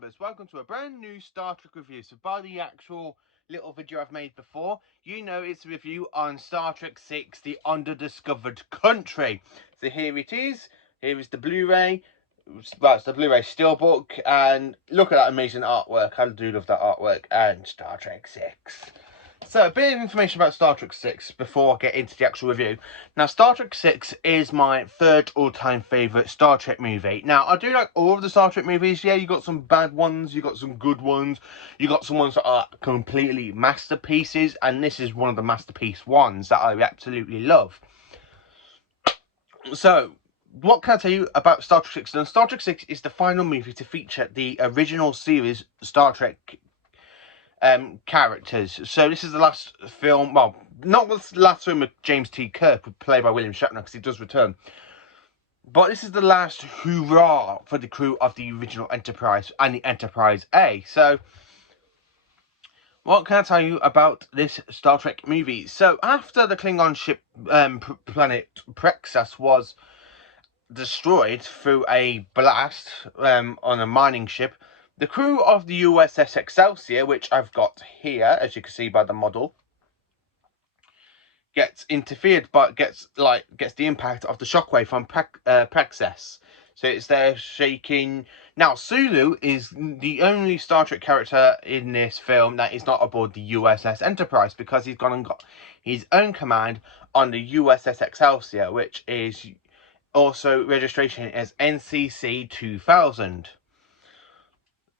subscribers, welcome to a brand new Star Trek review. So by the actual little video I've made before, you know it's a review on Star Trek 6, the Underdiscovered Country. So here it is, here is the Blu-ray, well it's the Blu-ray Steelbook, and look at that amazing artwork. I do love that artwork, and Star Trek 6. So, a bit of information about Star Trek 6 before I get into the actual review. Now, Star Trek 6 is my third all-time favourite Star Trek movie. Now, I do like all of the Star Trek movies. Yeah, you got some bad ones, you got some good ones, you got some ones that are completely masterpieces, and this is one of the masterpiece ones that I absolutely love. So, what can I tell you about Star Trek 6? Now, Star Trek 6 is the final movie to feature the original series Star Trek characters. So this is the last film, well, not the last film with James T. Kirk, played by William Shatner, because he does return. But this is the last hurrah for the crew of the original Enterprise and the Enterprise A. So, what can I tell you about this Star Trek movie? So, after the Klingon ship planet Prexus was destroyed through a blast on a mining ship, the crew of the USS Excelsior, which I've got here, as you can see by the model, gets interfered, but gets the impact of the shockwave from Praxis. So it's there shaking. Now, Sulu is the only Star Trek character in this film that is not aboard the USS Enterprise, because he's gone and got his own command on the USS Excelsior, which is also registration as NCC 2000.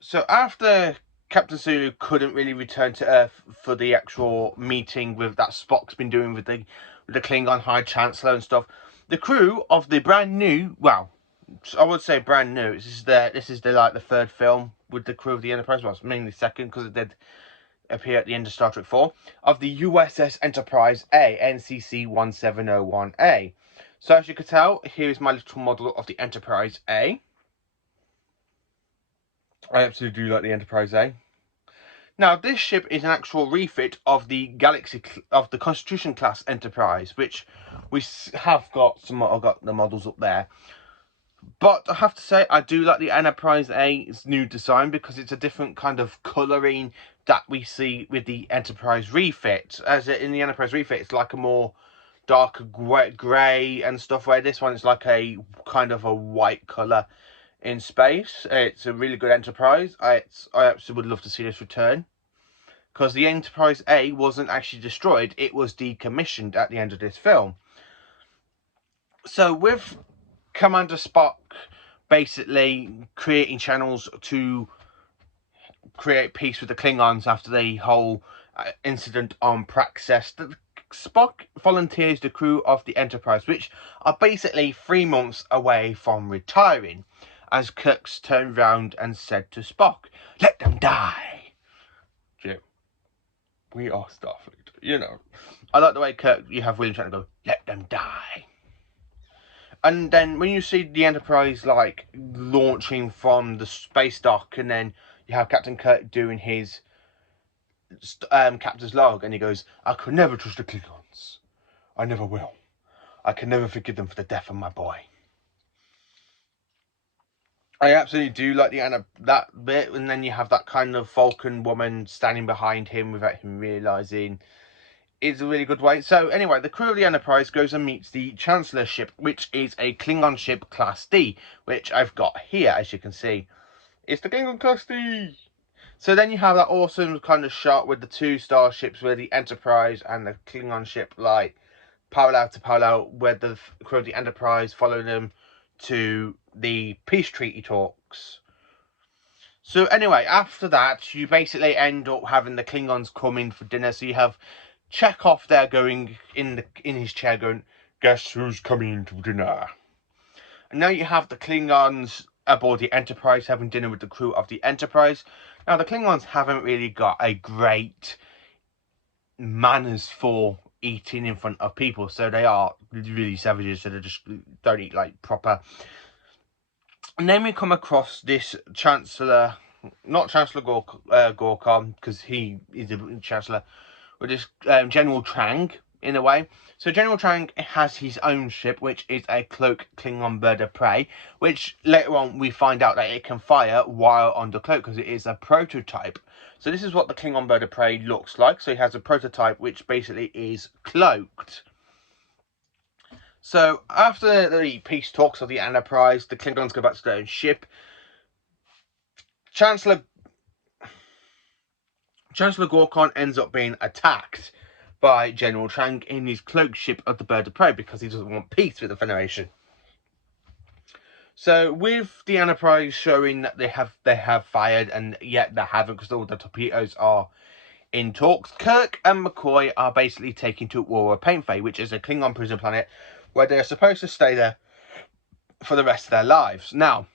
So after Captain Sulu couldn't really return to Earth for the actual meeting with that Spock's been doing with the Klingon High Chancellor and stuff, the crew of the brand new, well, I would say brand new. This is the third film with the crew of the Enterprise. Well, it's mainly second because it did appear at the end of Star Trek 4 of the USS Enterprise A, NCC 1701A. So as you can tell, here is my little model of the Enterprise A. I absolutely do like the Enterprise A. Now, this ship is an actual refit of the Constitution class Enterprise, which we have got I've got the models up there. But I have to say, I do like the Enterprise A's new design, because it's a different kind of colouring that we see with the Enterprise refit. As in the Enterprise refit, it's like a more darker grey and stuff, where this one is like a kind of a white colour in space. It's a really good Enterprise. I absolutely would love to see this return, because the Enterprise A wasn't actually destroyed, it was decommissioned at the end of this film. So with Commander Spock basically creating channels to create peace with the Klingons after the whole incident on Praxis, Spock volunteers the crew of the Enterprise, which are basically 3 months away from retiring, as Kirk's turned round and said to Spock, "Let them die." Jim, we are Starfleet, you know. I like the way Kirk, you have William Shatner go, "Let them die." And then when you see the Enterprise like launching from the space dock, and then you have Captain Kirk doing his captain's log, and he goes, "I could never trust the Klingons. I never will. I can never forgive them for the death of my boy." I absolutely do like that bit, and then you have that kind of Vulcan woman standing behind him without him realising. It's a really good way. So anyway, the crew of the Enterprise goes and meets the Chancellor ship, which is a Klingon ship Class D, which I've got here, as you can see. It's the Klingon Class D! So then you have that awesome kind of shot with the two starships, where the Enterprise and the Klingon ship like parallel to parallel, where the crew of the Enterprise follow them to the peace treaty talks. So anyway, after that, you basically end up having the Klingons come in for dinner. So you have Chekhov there going in his chair going, "Guess who's coming to dinner?" And now you have the Klingons aboard the Enterprise having dinner with the crew of the Enterprise. Now the Klingons haven't really got a great manners for eating in front of people, so they are really savages, so they just don't eat like proper. And then we come across this Chancellor, not Chancellor Gorkon, because he is a Chancellor, but this General Trang, in a way. So General Chang has his own ship, which is a cloak Klingon bird of prey, which later on we find out that it can fire while under cloak because it is a prototype. So this is what the Klingon bird of prey looks like. So he has a prototype which basically is cloaked. So after the peace talks of the Enterprise, the Klingons go back to their own ship. Chancellor Gorkon ends up being attacked by General Chang in his cloaked ship of the Bird of Prey because he doesn't want peace with the Federation. So with the Enterprise showing that they have fired and yet they haven't because all the torpedoes are in talks, Kirk and McCoy are basically taken to Aurora Painfey, which is a Klingon prison planet where they're supposed to stay there for the rest of their lives. Now,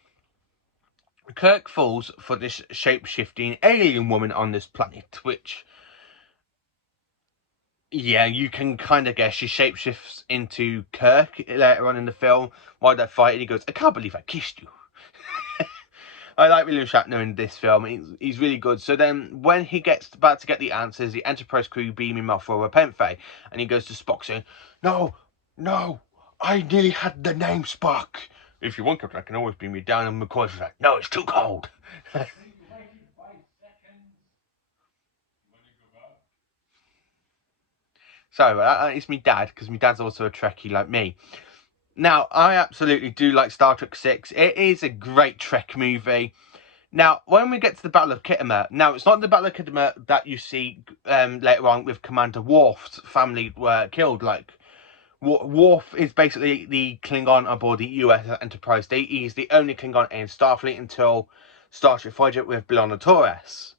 Kirk falls for this shape-shifting alien woman on this planet, which, yeah, you can kind of guess she shapeshifts into Kirk later on in the film while they're fighting. He goes, "I can't believe I kissed you." I like William Shatner in this film. He's really good. So then when he gets about to get the answers, the Enterprise crew beam him off for a Penfey, and he goes to Spock saying, No, I nearly had the name Spock. If you want, Captain, I can always beam you down. And McCoy's like, no, it's too cold. So it's me dad, because my dad's also a Trekkie like me. Now, I absolutely do like Star Trek 6. It is a great Trek movie. Now, when we get to the Battle of Kittimer, now it's not the Battle of Kittimer that you see later on with Commander Worf's family were killed. Like, Worf is basically the Klingon aboard the US Enterprise D. He's the only Klingon in Starfleet until Starship Voyager with B'Elanna Torres.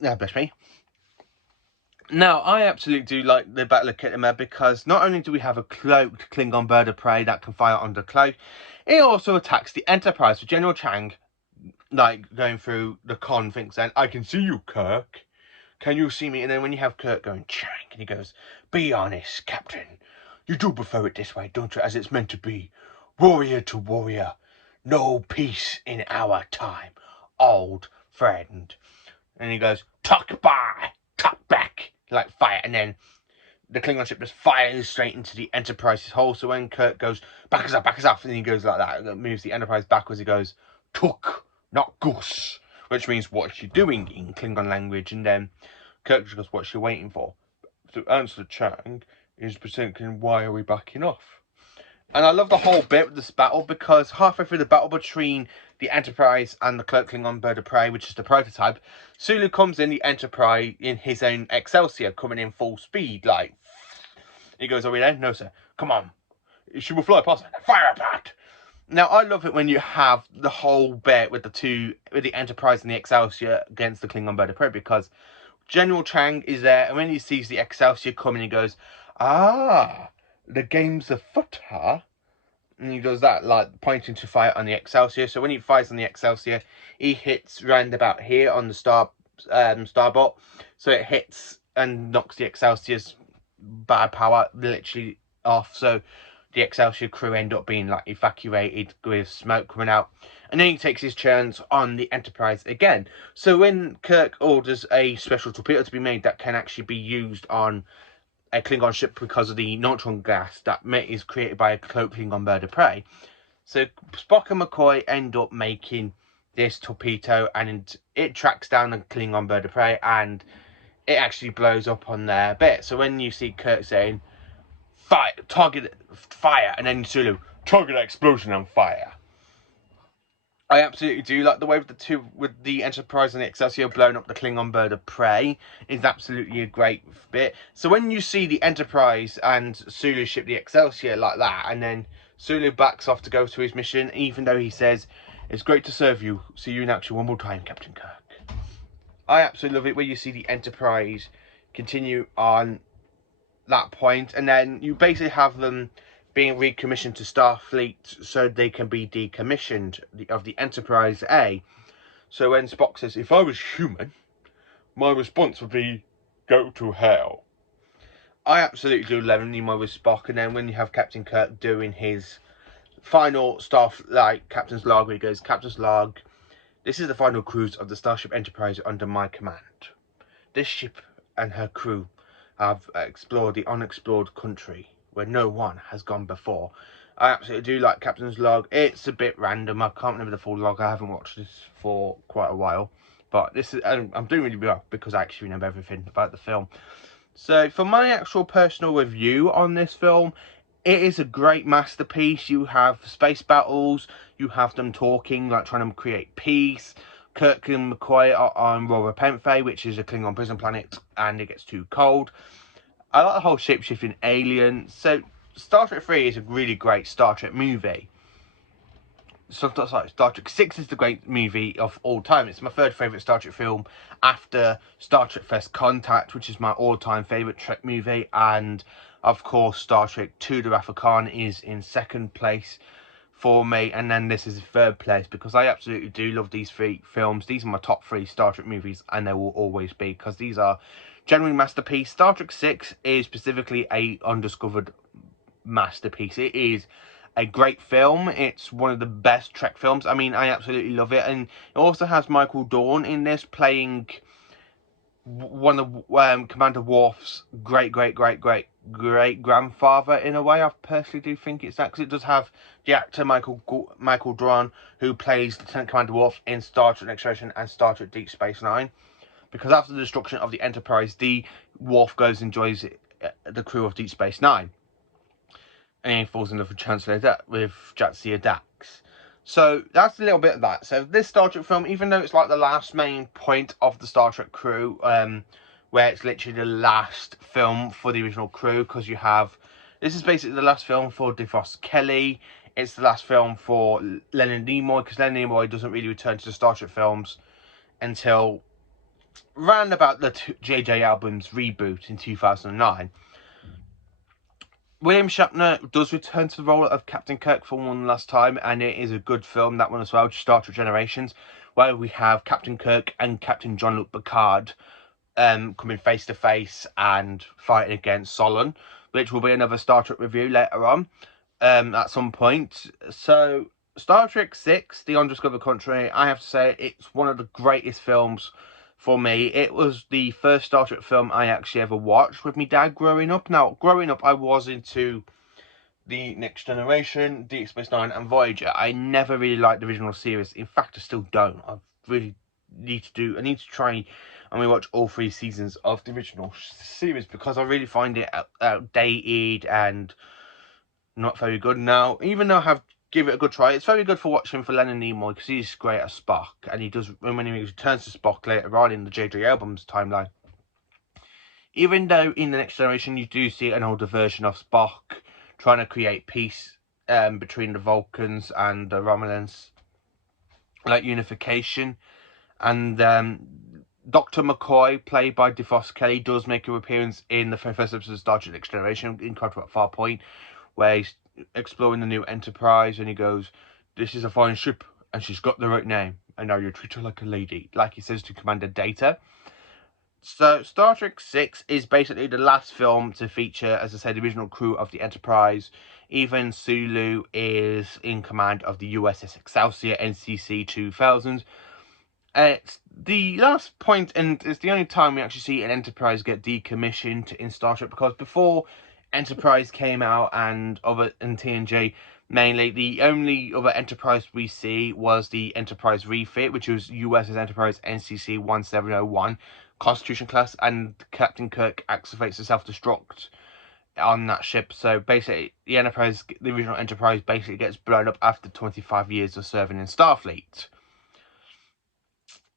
Bless me. Now, I absolutely do like the Battle of Kittimer because not only do we have a cloaked Klingon bird of prey that can fire under cloak, it also attacks the Enterprise. So General Chang, like, going through the con, thinks then, I can see you, Kirk. Can you see me? And then when you have Kirk going, Chang, and he goes, be honest, Captain. You do prefer it this way, don't you? As it's meant to be. Warrior to warrior. No peace in our time. Old friend. And he goes, tuck by, tuck back. Like fire. And then the Klingon ship just fires straight into the Enterprise's hull. So when Kirk goes, back us up. And he goes like that. And moves the Enterprise backwards. He goes, tuck, not goose. Which means, what's she doing in Klingon language? And then Kirk just goes, what's she waiting for? To answer Chang is presenting, why are we backing off? And I love the whole bit with this battle because halfway through the battle between the Enterprise and the cloaked Klingon bird of prey, which is the prototype, Sulu comes in the Enterprise in his own Excelsior, coming in full speed, like, he goes, are we there? No, sir. Come on. She will fly past. Fire apart. Now, I love it when you have the whole bit with the Enterprise and the Excelsior against the Klingon bird of prey, because General Chang is there, and when he sees the Excelsior coming, he goes, ah, the game's afoot, huh? And he does that, like, pointing to fire on the Excelsior. So when he fires on the Excelsior, he hits round about here on the starboard. So it hits and knocks the Excelsior's bad power literally off. So the Excelsior crew end up being, like, evacuated with smoke coming out. And then he takes his turns on the Enterprise again. So when Kirk orders a special torpedo to be made that can actually be used on a Klingon ship because of the neutron gas that is created by a cloaked Klingon bird of prey. So Spock and McCoy end up making this torpedo, and it tracks down the Klingon bird of prey, and it actually blows up on their bit. So when you see Kirk saying, fire, target, fire, and then Sulu, target explosion and fire. I absolutely do like the way with the Enterprise and the Excelsior blowing up the Klingon bird of prey is absolutely a great bit. So when you see the Enterprise and Sulu ship the Excelsior like that, and then Sulu backs off to go to his mission, even though he says, it's great to serve you. See you in action one more time, Captain Kirk. I absolutely love it where you see the Enterprise continue on that point, and then you basically have them being recommissioned to Starfleet so they can be decommissioned of the Enterprise A. So when Spock says, if I was human, my response would be, go to hell. I absolutely do love him with Spock. And then when you have Captain Kirk doing his final Captain's Log, where he goes, Captain's Log, this is the final cruise of the Starship Enterprise under my command. This ship and her crew have explored the unexplored country where no one has gone before. I absolutely do like Captain's Log. It's a bit random. I can't remember the full log. I haven't watched this for quite a while. But this is, I'm doing really well because I actually remember everything about the film. So for my actual personal review on this film, it is a great masterpiece. You have space battles, you have them talking, like trying to create peace. Kirk and McCoy are on Rora Penthe, which is a Klingon prison planet, and it gets too cold. I like the whole shape-shifting alien. So Star Trek 3 is a really great Star Trek movie. Star Trek 6 is the great movie of all time. It's my third favourite Star Trek film after Star Trek First Contact, which is my all-time favourite Trek movie. And, of course, Star Trek 2, The Wrath of Khan is in second place for me. And then this is third place because I absolutely do love these three films. These are my top three Star Trek movies, and they will always be because these are genuine masterpieces. Star Trek 6 is specifically a undiscovered masterpiece. It is a great film. It's one of the best Trek films. I mean, I absolutely love it. And it also has Michael Dorn in this playing one of Commander Worf's great grandfather in a way. I personally do think it's that because it does have the actor Michael Dorn who plays Lieutenant Commander Worf in Star Trek Next Generation and Star Trek Deep Space Nine. Because after the destruction of the Enterprise D, Worf goes and joins the crew of Deep Space Nine. And he falls in love with with Jadzia Dax. So that's a little bit of that. So this Star Trek film, even though it's like the last main point of the Star Trek crew, where it's literally the last film for the original crew, because you have, this is basically the last film for DeFosse Kelly. It's the last film for Leonard Nimoy, because Leonard Nimoy doesn't really return to the Star Trek films until round about the J.J. Abrams reboot in 2009. William Shatner does return to the role of Captain Kirk for one last time, and it is a good film, that one as well, Star Trek Generations, where we have Captain Kirk and Captain Jean-Luc Picard coming face to face and fighting against Solon, which will be another Star Trek review later on at some point. So Star Trek 6, The Undiscovered Country, I have to say it's one of the greatest films for me. It was the first Star Trek film I actually ever watched with my dad growing up. Now, growing up, I was into the Next Generation, Deep Space Nine, and Voyager. I never really liked the original series. In fact, I still don't. I really need to try and rewatch all three seasons of the original series because I really find it outdated and not very good now. Even though I have give it a good try. It's very good for watching for Leonard Nimoy because he's great as Spock, and he does when he returns to Spock later on in the J.J. Abrams timeline. Even though in the Next Generation you do see an older version of Spock trying to create peace between the Vulcans and the Romulans, like unification, and Dr. McCoy, played by DeFosse Kelly, does make an appearance in the first episode of Star Trek Next Generation in Contact Farpoint, where he's exploring the new Enterprise, and he goes, "This is a fine ship, and she's got the right name, and now you treat her like a lady," like he says to Commander Data. So Star Trek 6 is basically the last film to feature, as I said, the original crew of the Enterprise. Even Sulu is in command of the USS Excelsior NCC 2000. It's the last point, and it's the only time we actually see an Enterprise get decommissioned in Star Trek, because before Enterprise came out and TNG, mainly the only other Enterprise we see was the Enterprise refit, which was USS Enterprise NCC 1701 Constitution class, and Captain Kirk activates the self-destruct on that ship. So basically, the original Enterprise basically gets blown up after 25 years of serving in Starfleet.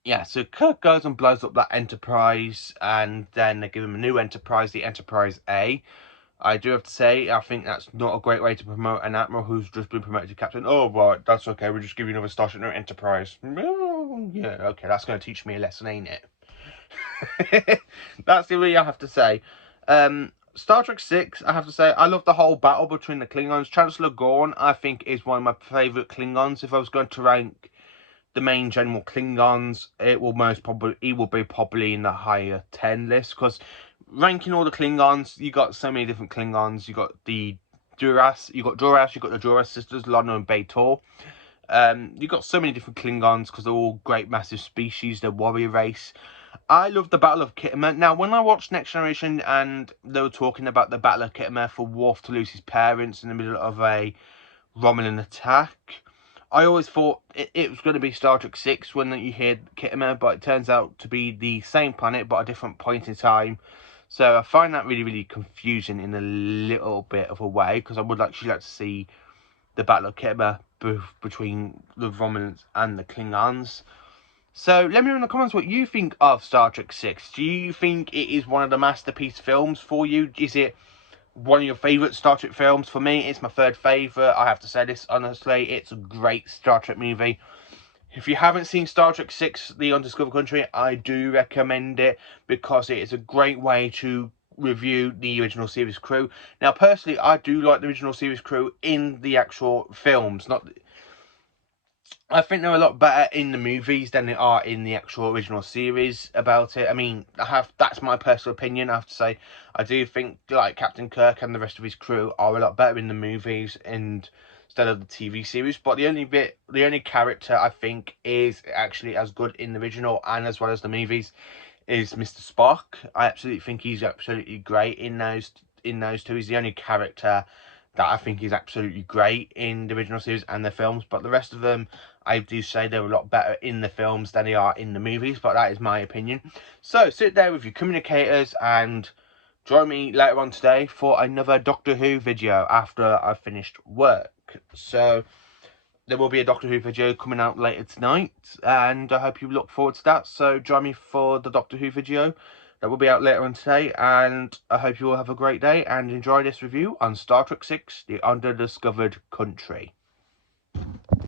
Yeah, so Kirk goes and blows up that Enterprise, and then they give him a new Enterprise, the Enterprise A. I do have to say, I think that's not a great way to promote an admiral who's just been promoted to captain. Oh, right, that's okay, we'll just give you another Starship Enterprise. Oh, yeah, okay, that's going to teach me a lesson, ain't it? That's the way I have to say. Star Trek 6, I have to say, I love the whole battle between the Klingons. Chancellor Gorn, I think, is one of my favourite Klingons. If I was going to rank the main general Klingons, he will be probably in the higher 10 list, because ranking all the Klingons, you got so many different Klingons. You got the Duras, you got the Duras sisters, Lana and B'Etor. You got so many different Klingons because they're all great massive species. They're warrior race. I love the Battle of Kittimer. Now, when I watched Next Generation and they were talking about the Battle of Kittimer for Worf to lose his parents in the middle of a Romulan attack, I always thought it was going to be Star Trek 6 when you hear Kittimer, but it turns out to be the same planet but a different point in time. So I find that really, really confusing in a little bit of a way, because I would actually like to see the Battle of Kittimer between the Romulans and the Klingons. So let me know in the comments what you think of Star Trek 6. Do you think it is one of the masterpiece films for you? Is it one of your favourite Star Trek films? For me, it's my third favourite. I have to say this honestly, it's a great Star Trek movie. If you haven't seen Star Trek 6, The Undiscovered Country, I do recommend it, because it is a great way to review the original series crew. Now, personally, I do like the original series crew in the actual films. I think they're a lot better in the movies than they are in the actual original series about it. I mean, that's my personal opinion. I have to say, I do think like Captain Kirk and the rest of his crew are a lot better in the movies instead of the TV series. But the only character I think is actually as good in the original and as well as the movies is Mr. Spock. I absolutely think he's absolutely great in those two. He's the only character that I think is absolutely great in the original series and the films, but the rest of them, I do say they're a lot better in the films than they are in the movies, but that is my opinion. So sit there with your communicators and join me later on today for another Doctor Who video after I've finished work. So there will be a Doctor Who video coming out later tonight, and I hope you look forward to that. So join me for the Doctor Who video that will be out later on today, and I hope you all have a great day and enjoy this review on Star Trek 6, The Underdiscovered Country.